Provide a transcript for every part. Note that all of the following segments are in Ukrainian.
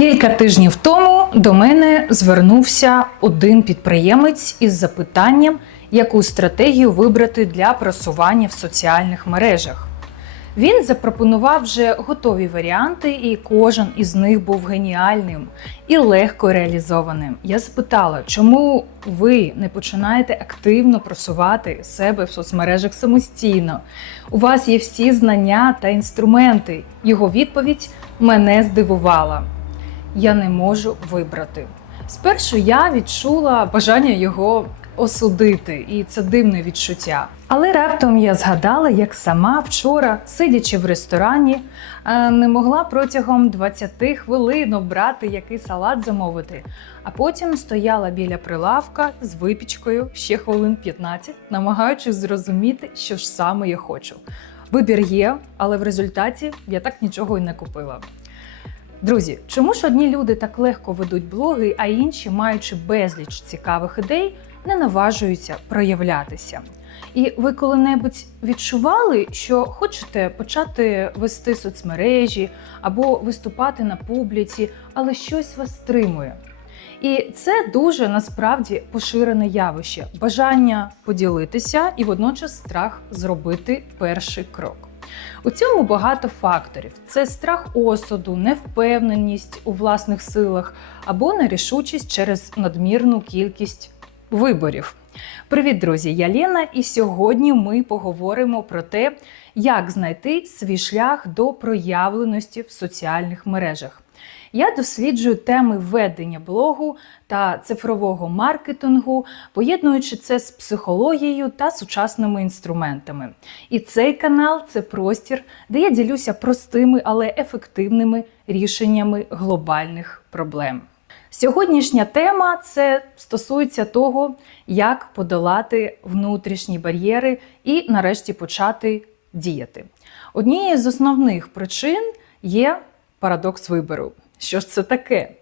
Кілька тижнів тому до мене звернувся один підприємець із запитанням, яку стратегію вибрати для просування в соціальних мережах. Він запропонував вже готові варіанти, і кожен із них був геніальним і легко реалізованим. Я запитала, чому ви не починаєте активно просувати себе в соцмережах самостійно? У вас є всі знання та інструменти. Його відповідь мене здивувала. Я не можу вибрати. Спершу я відчула бажання його осудити, і це дивне відчуття. Але раптом я згадала, як сама вчора, сидячи в ресторані, е, не могла протягом 20 хвилин обрати, який салат замовити. А потім стояла біля прилавка з випічкою ще хвилин 15, намагаючись зрозуміти, що ж саме я хочу. Вибір є, але в результаті я так нічого й не купила. Друзі, чому ж одні люди так легко ведуть блоги, а інші, маючи безліч цікавих ідей, не наважуються проявлятися? І ви коли-небудь відчували, що хочете почати вести соцмережі або виступати на публіці, але щось вас стримує? І це дуже насправді поширене явище бажання поділитися і водночас страх зробити перший крок. У цьому багато факторів: це страх осуду, невпевненість у власних силах або нерішучість через надмірну кількість виборів. Привіт, друзі! Я Лена, і сьогодні ми поговоримо про те, як знайти свій шлях до проявленості в соціальних мережах. Я досліджую теми ведення блогу та цифрового маркетингу, поєднуючи це з психологією та сучасними інструментами. І цей канал це простір, де я ділюся простими, але ефективними рішеннями глобальних проблем. Сьогоднішня тема це стосується того, як подолати внутрішні бар'єри і нарешті почати діяти. Однією з основних причин є парадокс вибору. Що ж це таке?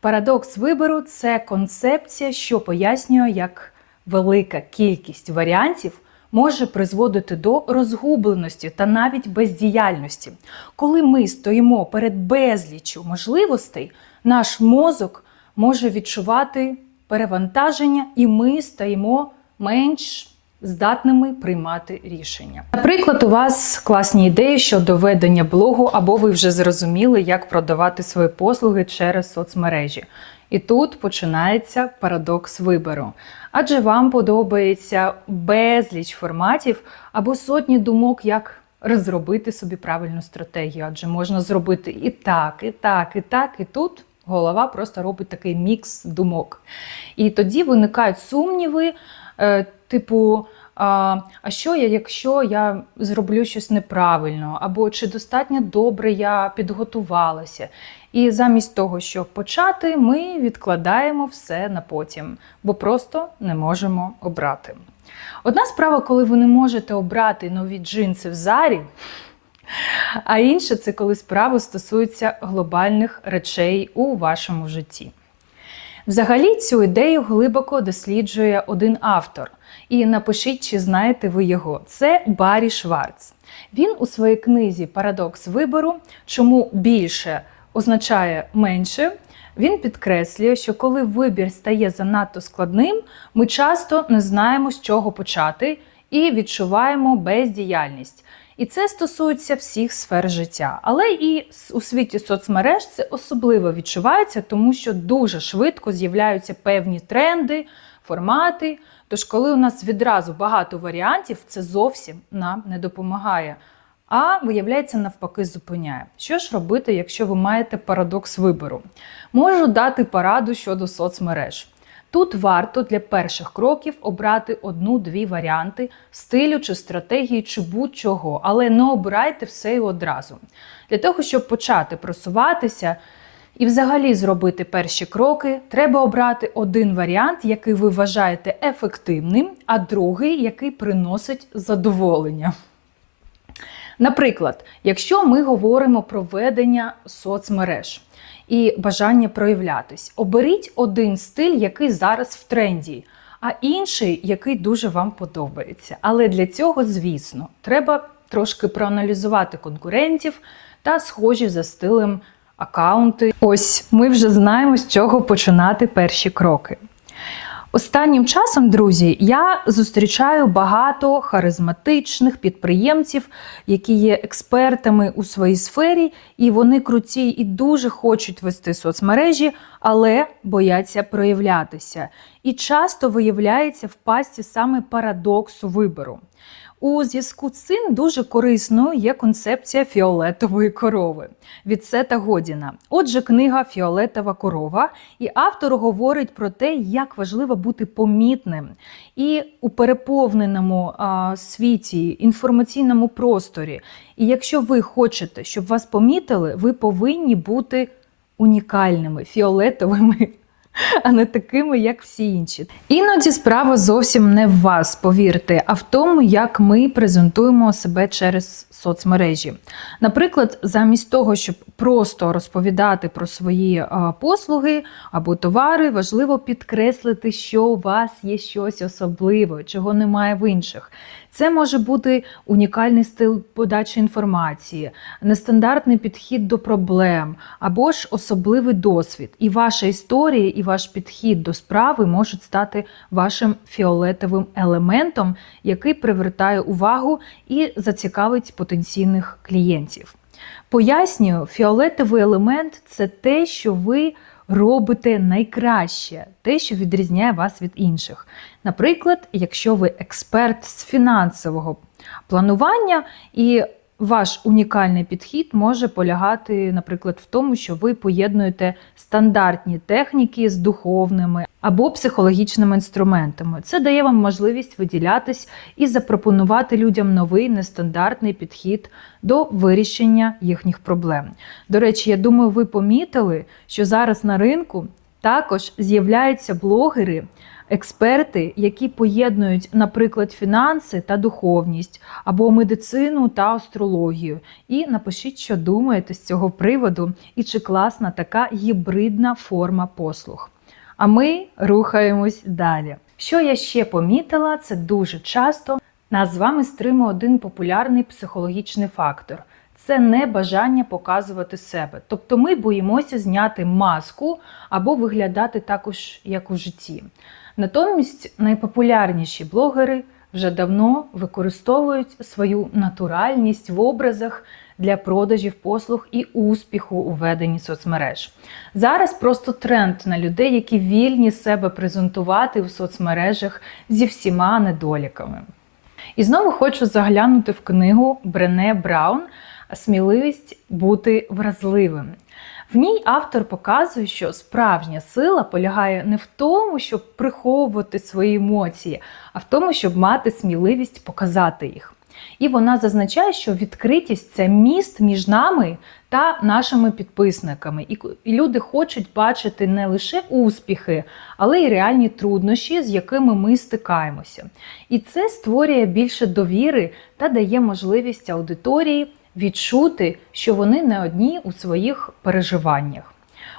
Парадокс вибору це концепція, що пояснює, як велика кількість варіантів може призводити до розгубленості та навіть бездіяльності. Коли ми стоїмо перед безліччю можливостей, наш мозок може відчувати перевантаження, і ми стаємо менш здатними приймати рішення. Наприклад, у вас класні ідеї щодо ведення блогу, або ви вже зрозуміли, як продавати свої послуги через соцмережі. І тут починається парадокс вибору. Адже вам подобається безліч форматів або сотні думок, як розробити собі правильну стратегію. Адже можна зробити і так, і так, і так, і тут голова просто робить такий мікс думок. І тоді виникають сумніви, типу. А а що я, якщо я зроблю щось неправильно, або чи достатньо добре я підготувалася? І замість того, щоб почати, ми відкладаємо все на потім, бо просто не можемо обрати. Одна справа, коли ви не можете обрати нові джинси в зарі, а інша це коли справа стосується глобальних речей у вашому житті. Взагалі, цю ідею глибоко досліджує один автор. І напишіть, чи знаєте ви його. Це Барі Шварц. Він у своїй книзі Парадокс вибору, чому більше означає менше. Він підкреслює, що коли вибір стає занадто складним, ми часто не знаємо, з чого почати, і відчуваємо бездіяльність. І це стосується всіх сфер життя. Але і у світі соцмереж це особливо відчувається, тому що дуже швидко з'являються певні тренди, формати. Тож, коли у нас відразу багато варіантів, це зовсім нам не допомагає. А виявляється, навпаки, зупиняє. Що ж робити, якщо ви маєте парадокс вибору? Можу дати пораду щодо соцмереж. Тут варто для перших кроків обрати одну-дві варіанти стилю чи стратегії, чи будь-чого, але не обирайте все і одразу. Для того, щоб почати просуватися і взагалі зробити перші кроки, треба обрати один варіант, який ви вважаєте ефективним, а другий, який приносить задоволення. Наприклад, якщо ми говоримо про ведення соцмереж і бажання проявлятись. Оберіть один стиль, який зараз в тренді, а інший, який дуже вам подобається. Але для цього, звісно, треба трошки проаналізувати конкурентів та схожі за стилем акаунти. Ось ми вже знаємо, з чого починати перші кроки. Останнім часом, друзі, я зустрічаю багато харизматичних підприємців, які є експертами у своїй сфері, і вони круті і дуже хочуть вести соцмережі, але бояться проявлятися. І часто виявляється в пасті саме парадоксу вибору. У зв'язку з цим дуже корисною є концепція фіолетової корови від Сета Годіна. Отже, книга Фіолетова корова, і автор говорить про те, як важливо бути помітним. І у переповненому а, світі, інформаційному просторі. І якщо ви хочете, щоб вас помітили, ви повинні бути унікальними, фіолетовими а не такими, як всі інші. Іноді справа зовсім не в вас, повірте, а в тому, як ми презентуємо себе через соцмережі. Наприклад, замість того, щоб просто розповідати про свої послуги або товари, важливо підкреслити, що у вас є щось особливе, чого немає в інших. Це може бути унікальний стиль подачі інформації, нестандартний підхід до проблем або ж особливий досвід. І ваша історія, і ваш підхід до справи можуть стати вашим фіолетовим елементом, який привертає увагу і зацікавить потенційних клієнтів. Пояснюю, фіолетовий елемент це те, що ви робите найкраще, те, що відрізняє вас від інших. Наприклад, якщо ви експерт з фінансового планування і ваш унікальний підхід може полягати, наприклад, в тому, що ви поєднуєте стандартні техніки з духовними або психологічними інструментами. Це дає вам можливість виділятись і запропонувати людям новий нестандартний підхід до вирішення їхніх проблем. До речі, я думаю, ви помітили, що зараз на ринку також з'являються блогери експерти, які поєднують, наприклад, фінанси та духовність, або медицину та астрологію. І напишіть, що думаєте з цього приводу, і чи класна така гібридна форма послуг. А ми рухаємось далі. Що я ще помітила, це дуже часто нас з вами стримує один популярний психологічний фактор. Це не бажання показувати себе. Тобто ми боїмося зняти маску або виглядати також, як у житті. Натомість найпопулярніші блогери вже давно використовують свою натуральність в образах для продажів послуг і успіху у веденні соцмереж. Зараз просто тренд на людей, які вільні себе презентувати у соцмережах зі всіма недоліками. І знову хочу заглянути в книгу Брене Браун Сміливість бути вразливим. В ній автор показує, що справжня сила полягає не в тому, щоб приховувати свої емоції, а в тому, щоб мати сміливість показати їх. І вона зазначає, що відкритість це міст між нами та нашими підписниками. І люди хочуть бачити не лише успіхи, але й реальні труднощі, з якими ми стикаємося. І це створює більше довіри та дає можливість аудиторії відчути, що вони не одні у своїх переживаннях.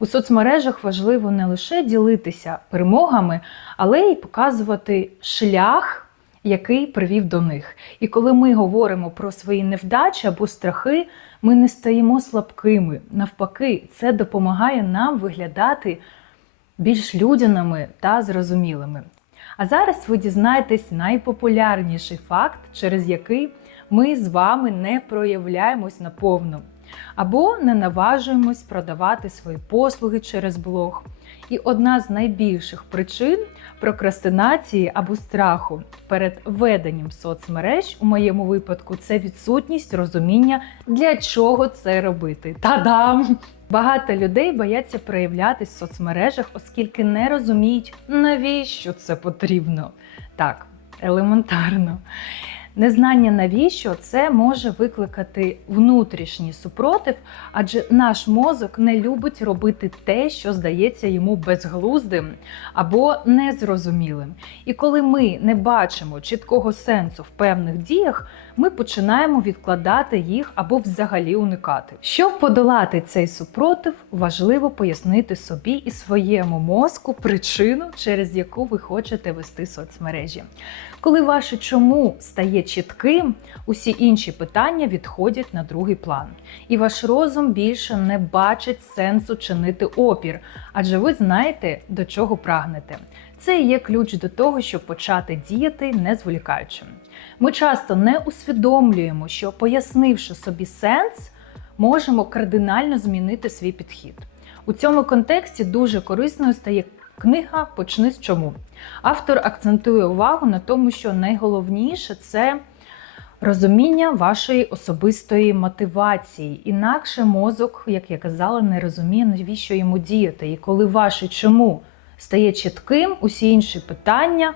У соцмережах важливо не лише ділитися перемогами, але й показувати шлях, який привів до них. І коли ми говоримо про свої невдачі або страхи, ми не стаємо слабкими. Навпаки, це допомагає нам виглядати більш людяними та зрозумілими. А зараз ви дізнаєтесь найпопулярніший факт, через який ми з вами не проявляємось наповну або не наважуємось продавати свої послуги через блог. І одна з найбільших причин прокрастинації або страху перед веденням соцмереж у моєму випадку це відсутність розуміння, для чого це робити. Та-дам! Багато людей бояться проявлятись в соцмережах, оскільки не розуміють, навіщо це потрібно. Так, елементарно. Незнання навіщо це може викликати внутрішній супротив, адже наш мозок не любить робити те, що здається йому безглуздим або незрозумілим. І коли ми не бачимо чіткого сенсу в певних діях, ми починаємо відкладати їх або взагалі уникати. Щоб подолати цей супротив, важливо пояснити собі і своєму мозку причину, через яку ви хочете вести соцмережі. Коли ваше чому стає чітким, усі інші питання відходять на другий план. І ваш розум більше не бачить сенсу чинити опір, адже ви знаєте, до чого прагнете. Це і є ключ до того, щоб почати діяти не зволікаючи. Ми часто не усвідомлюємо, що пояснивши собі сенс, можемо кардинально змінити свій підхід. У цьому контексті дуже корисною стає книга Почни з чому. Автор акцентує увагу на тому, що найголовніше це розуміння вашої особистої мотивації. Інакше мозок, як я казала, не розуміє, навіщо йому діяти. І коли ваше чому стає чітким, усі інші питання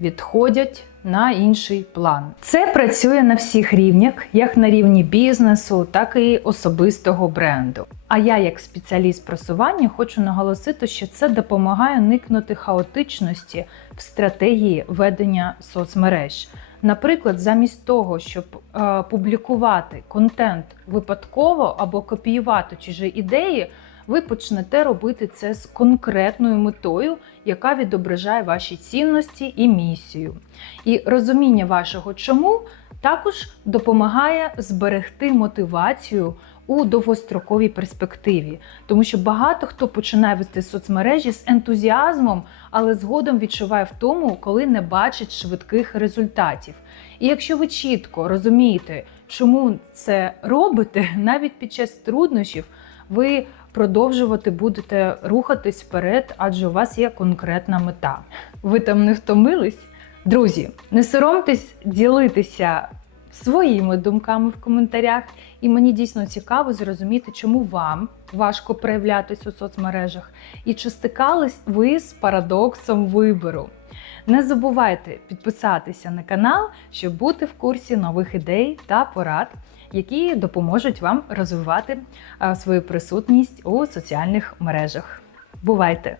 відходять на інший план. Це працює на всіх рівнях, як на рівні бізнесу, так і особистого бренду. А я, як спеціаліст просування, хочу наголосити, що це допомагає уникнути хаотичності в стратегії ведення соцмереж. Наприклад, замість того, щоб е, публікувати контент випадково або копіювати чужі ідеї, ви почнете робити це з конкретною метою, яка відображає ваші цінності і місію. І розуміння вашого чому також допомагає зберегти мотивацію у довгостроковій перспективі, тому що багато хто починає вести соцмережі з ентузіазмом, але згодом відчуває втому, коли не бачить швидких результатів. І якщо ви чітко розумієте, чому це робите, навіть під час труднощів, ви продовжувати будете рухатись вперед, адже у вас є конкретна мета. Ви там не втомились? Друзі, не соромтесь ділитися своїми думками в коментарях, і мені дійсно цікаво зрозуміти, чому вам важко проявлятись у соцмережах, і чи стикались ви з парадоксом вибору. Не забувайте підписатися на канал, щоб бути в курсі нових ідей та порад, які допоможуть вам розвивати свою присутність у соціальних мережах. Бувайте!